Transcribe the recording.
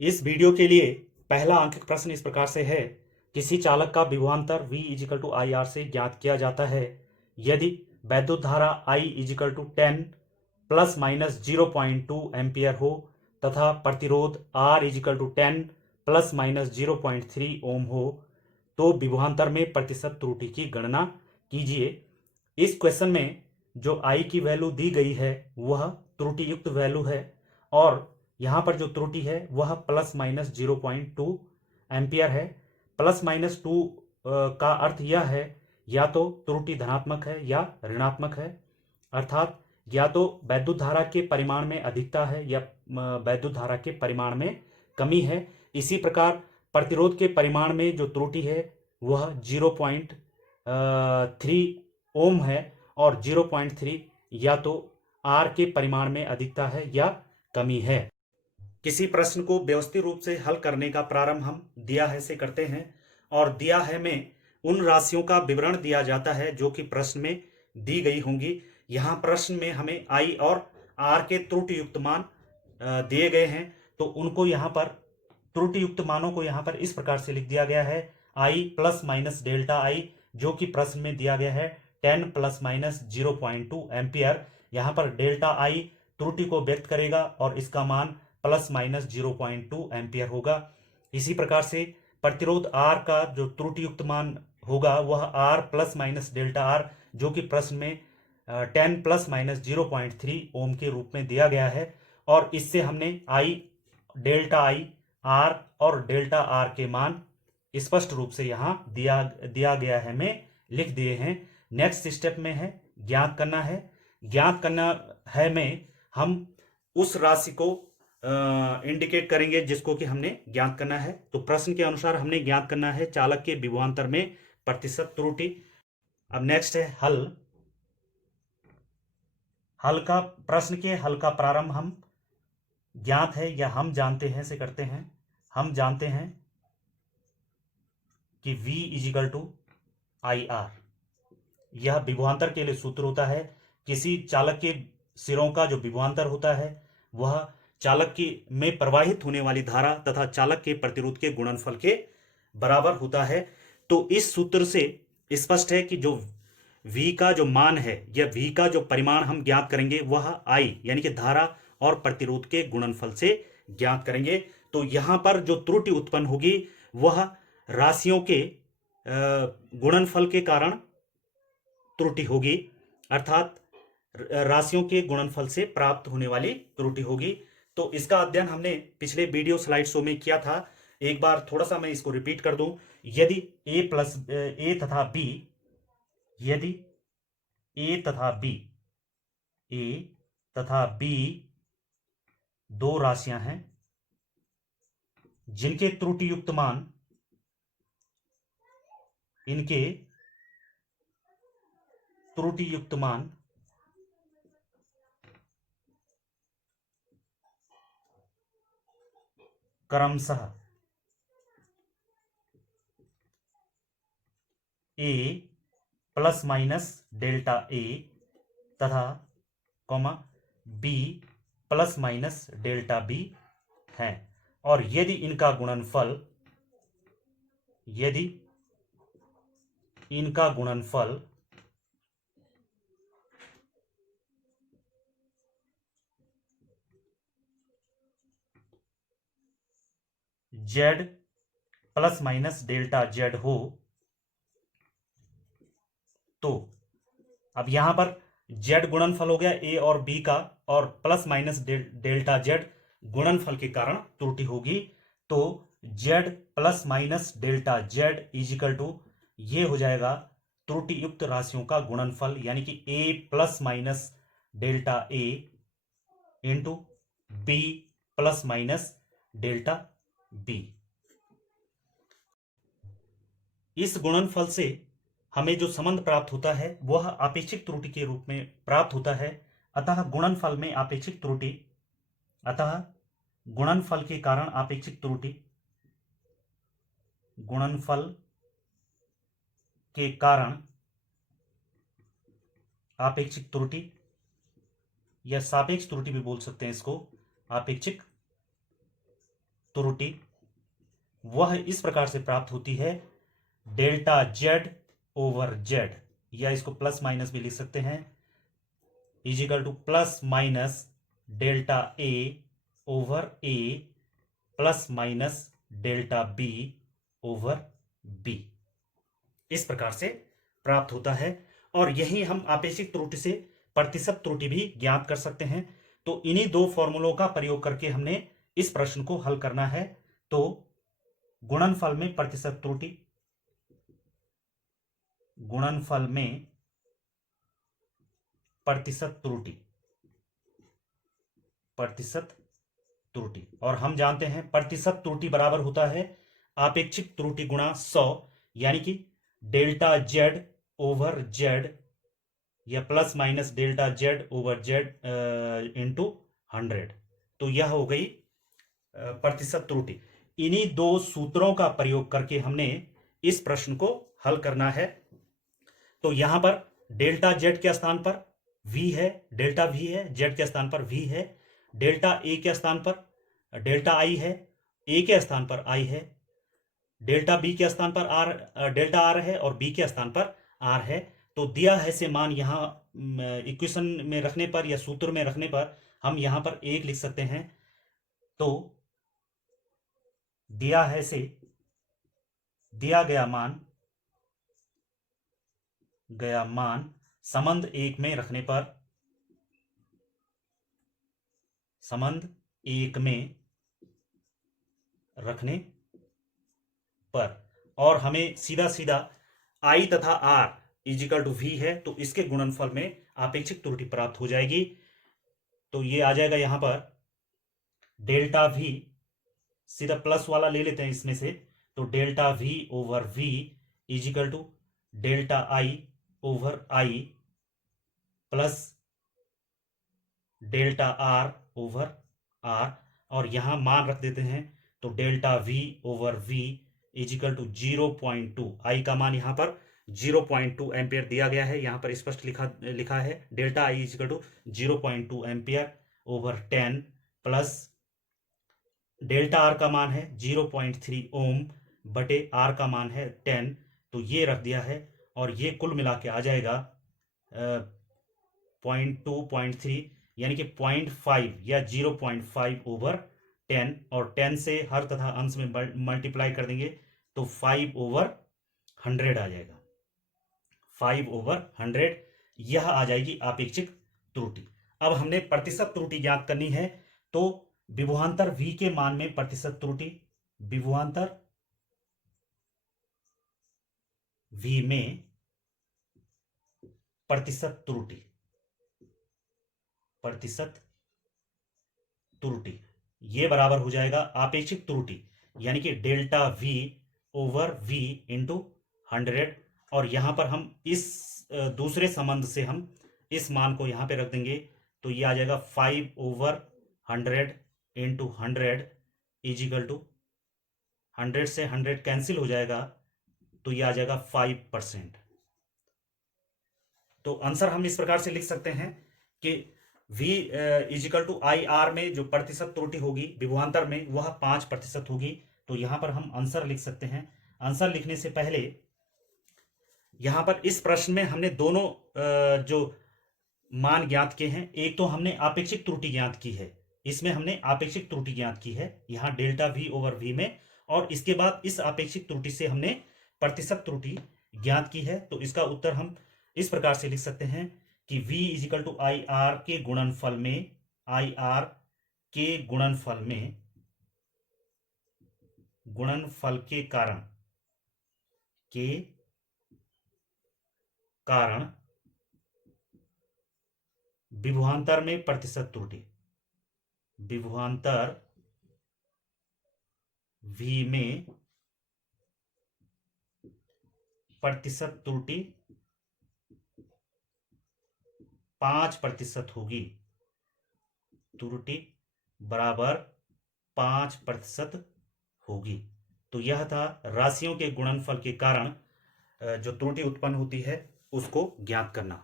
इस वीडियो के लिए पहला अंकित प्रश्न इस प्रकार से है। किसी चालक का विभवांतर V equal to I R से ज्ञात किया जाता है यदि वैद्युत धारा I equal to 10 plus minus 0.2 ampere हो तथा प्रतिरोध R equal to 10 plus minus 0.3 ohm हो, तो विभवांतर में प्रतिशत त्रुटि की गणना कीजिए। इस क्वेश्चन में जो I की वैल्यू दी गई है वह त्रुटि युक्त वैल्यू है और यहाँ पर जो त्रुटि है वह प्लस माइनस 0.2 एम्पियर है। प्लस माइनस 2 का अर्थ यह है या तो त्रुटि धनात्मक है या ऋणात्मक है, अर्थात या तो वैद्युत धारा के परिमाण में अधिकता है या वैद्युत धारा के परिमाण में कमी है। इसी प्रकार प्रतिरोध के परिमाण में जो त्रुटि है वह 0.3 ओम है और 0.3 या तो आर के परिमाण में अधिकता है या कमी है। किसी प्रश्न को व्यवस्थित रूप से हल करने का प्रारंभ हम दिया है से करते हैं और दिया है में उन राशियों का विवरण दिया जाता है जो कि प्रश्न में दी गई होंगी। यहाँ प्रश्न में हमें आई और आर के त्रुटि युक्त मान दिए गए हैं, तो उनको यहाँ पर त्रुटि युक्त मानों को यहाँ पर इस प्रकार से लिख दिया गया है। आई प्लस माइनस डेल्टा आई जो कि प्रश्न में दिया गया है 10 प्लस माइनस 0.2 एम्पियर। यहाँ पर डेल्टा आई त्रुटि को व्यक्त करेगा और इसका मान प्लस माइनस 0.2 एम्पियर होगा। इसी प्रकार से प्रतिरोध आर का जो त्रुटि युक्त मान होगा वह R plus minus delta R जो कि प्रश्न में 10 प्लस माइनस 0.3 ओम के रूप में दिया गया है और इससे हमने आई, डेल्टा आई, आर और डेल्टा आर के मान स्पष्ट रूप से यहाँ दिया गया है में लिख दिए हैं। नेक्स्ट स्टेप में है ज्ञात करना है। ज्ञात करना है में हम उस राशि को इंडिकेट करेंगे जिसको कि हमने ज्ञात करना है। तो प्रश्न के अनुसार हमने ज्ञात करना है चालक के विभवांतर में प्रतिशत त्रुटि। अब नेक्स्ट है हल। हल का प्रश्न के हल का प्रारंभ हम ज्ञात है या हम जानते हैं से करते हैं। हम जानते हैं कि V equal to I R, यह विभवांतर के लिए सूत्र होता है। किसी चालक के सिरों का जो विभवांतर होता है वह चालक की में प्रवाहित होने वाली धारा तथा चालक के प्रतिरोध के गुणनफल के बराबर होता है। तो इस सूत्र से स्पष्ट है कि जो V का जो मान है या V का जो परिमाण हम ज्ञात करेंगे वह I यानी कि धारा और प्रतिरोध के गुणनफल से ज्ञात करेंगे। तो यहां पर जो त्रुटि उत्पन्न होगी वह राशियों के गुणनफल के कारण त्रुटि होगी, अर्थात राशियों के गुणनफल से प्राप्त होने वाली त्रुटि होगी। तो इसका अध्ययन हमने पिछले वीडियो स्लाइड शो में किया था। एक बार थोड़ा सा मैं इसको रिपीट कर दूं। यदि ए तथा बी, यदि ए तथा बी, ए तथा बी दो राशियां हैं जिनके त्रुटि युक्त मान, इनके त्रुटि युक्त मान क्रमशः A plus minus delta A तथा comma B plus minus delta B है और यदि इनका गुणनफल, यदि इनका गुणनफल Z plus minus delta Z हो, तो अब यहां पर जेड गुणनफल हो गया ए और बी का और प्लस माइनस डेल्टा जेड गुणनफल के कारण त्रुटि होगी। तो Z plus minus delta Z equal to ये हो जाएगा त्रुटि युक्त राशियों का गुणनफल यानी कि a plus minus delta a into b plus minus delta b. इस गुणनफल से हमें जो संबंध प्राप्त होता है वह आपेक्षिक त्रुटि के रूप में प्राप्त होता है। अतः गुणनफल में आपेक्षिक त्रुटि, अतः गुणनफल के कारण आपेक्षिक त्रुटि, गुणनफल के कारण आपेक्षिक त्रुटि या सापेक्ष त्रुटि भी बोल सकते हैं इसको, आपेक्षिक त्रुटि वह इस प्रकार से प्राप्त होती है, डेल्टा जेड ओवर जेड, या इसको प्लस माइनस भी लिख सकते हैं, is equal to plus minus delta A over A plus minus delta B over B, इस प्रकार से प्राप्त होता है। और यही हम आपेक्षिक त्रुटि से प्रतिशत त्रुटि भी ज्ञात कर सकते हैं। तो इन्हीं दो फॉर्मूलों का प्रयोग करके हमने इस प्रश्न को हल करना है। तो गुणनफल में प्रतिशत त्रुटि, गुणनफल में प्रतिशत त्रुटि, प्रतिशत त्रुटि, और हम जानते हैं प्रतिशत त्रुटि बराबर होता है आपेक्षिक त्रुटि गुणा 100, यानी कि डेल्टा जेड ओवर जेड या plus minus delta Z over Z into 100। तो यह हो गई प्रतिशत त्रुटि। इन्हीं दो सूत्रों का प्रयोग करके हमने इस प्रश्न को हल करना है। तो यहां पर डेल्टा जेड के स्थान पर v है, डेल्टा v है, जेड के स्थान पर v है, डेल्टा ए के स्थान पर डेल्टा आई है, ए के स्थान पर आई है, डेल्टा बी के स्थान पर आर, डेल्टा आर है, और बी के स्थान पर आर है। तो दिया है से मान यहां इक्वेशन में रखने पर या सूत्र में रखने पर हम यहां पर 1 लिख सकते हैं। तो दिया है से दिया गया मान संबंध 1 में रखने पर, संबंध 1 में रखने पर, और हमें सीधा सीधा I तथा R इजिकल टू V है, तो इसके गुणनफल में आपेक्षिक त्रुटि प्राप्त हो जाएगी। तो ये आ जाएगा यहां पर डेल्टा V, सीधा प्लस वाला ले लेते हैं इसमें से, तो delta V over V equal to delta I over I plus delta R over R, और यहां मान रख देते हैं। तो delta V over V equal to 0.2, I का मान यहां पर 0.2 एम्पियर दिया गया है, यहां पर स्पष्ट लिखा है delta I equal to 0.2 ampere over 10 plus delta R का मान है 0.3 ओम बटे आर का मान है 10, तो ये रख दिया है, और ये कुल मिला के आ जाएगा 0.2 0.3 यानी कि 0.5 या 0.5 ओवर 10, और 10 से हर तथा अंश में मल्टीप्लाई कर देंगे तो 5 ओवर 100 आ जाएगा, 5 ओवर 100, यह आ जाएगी आपेक्षिक त्रुटि। अब हमने प्रतिशत त्रुटि ज्ञात करनी है। तो विभवांतर V के मान में प्रतिशत त्रुटि, विभवांतर V में प्रतिशत त्रुटि, प्रतिशत त्रुटि ये बराबर हो जाएगा आपेक्षिक त्रुटि, यानी कि delta V over V into 100, और यहां पर हम इस दूसरे संबंध से हम इस मान को यहां पे रख देंगे, तो ये आ जाएगा 5 ओवर 100 इंटू 100 इजिकल टू 100 से 100 कैंसिल हो जाएगा, तो ये आ जाएगा 5%। तो आंसर हम इस प्रकार से लिख सकते हैं कि V equal to I R में जो प्रतिशत त्रुटि होगी विभवांतर में वह 5% होगी। तो यहां पर हम आंसर लिख सकते हैं। आंसर लिखने से पहले यहां पर इस प्रश्न में हमने दोनों जो मान ज्ञात किए हैं, एक तो हमने आपेक्षिक त्रुटि ज्ञात की है, इसमें हमने आपेक्षिक त्रुटि ज्ञात की है यहां डेल्टा V ओवर V में, और इसके बाद इस आपेक्षिक त्रुटि से हमने प्रतिशत त्रुटि ज्ञात की है। तो इसका उत्तर हम इस प्रकार से लिख सकते हैं कि V equal to I R के गुणनफल में, आई आर के गुणनफल में, गुणनफल के कारण विभवांतर में प्रतिशत त्रुटि, विभवांतर V में प्रतिशत त्रुटि 5% होगी, त्रुटि बराबर 5% होगी। तो यह था राशियों के गुणनफल के कारण जो त्रुटि उत्पन्न होती है उसको ज्ञात करना।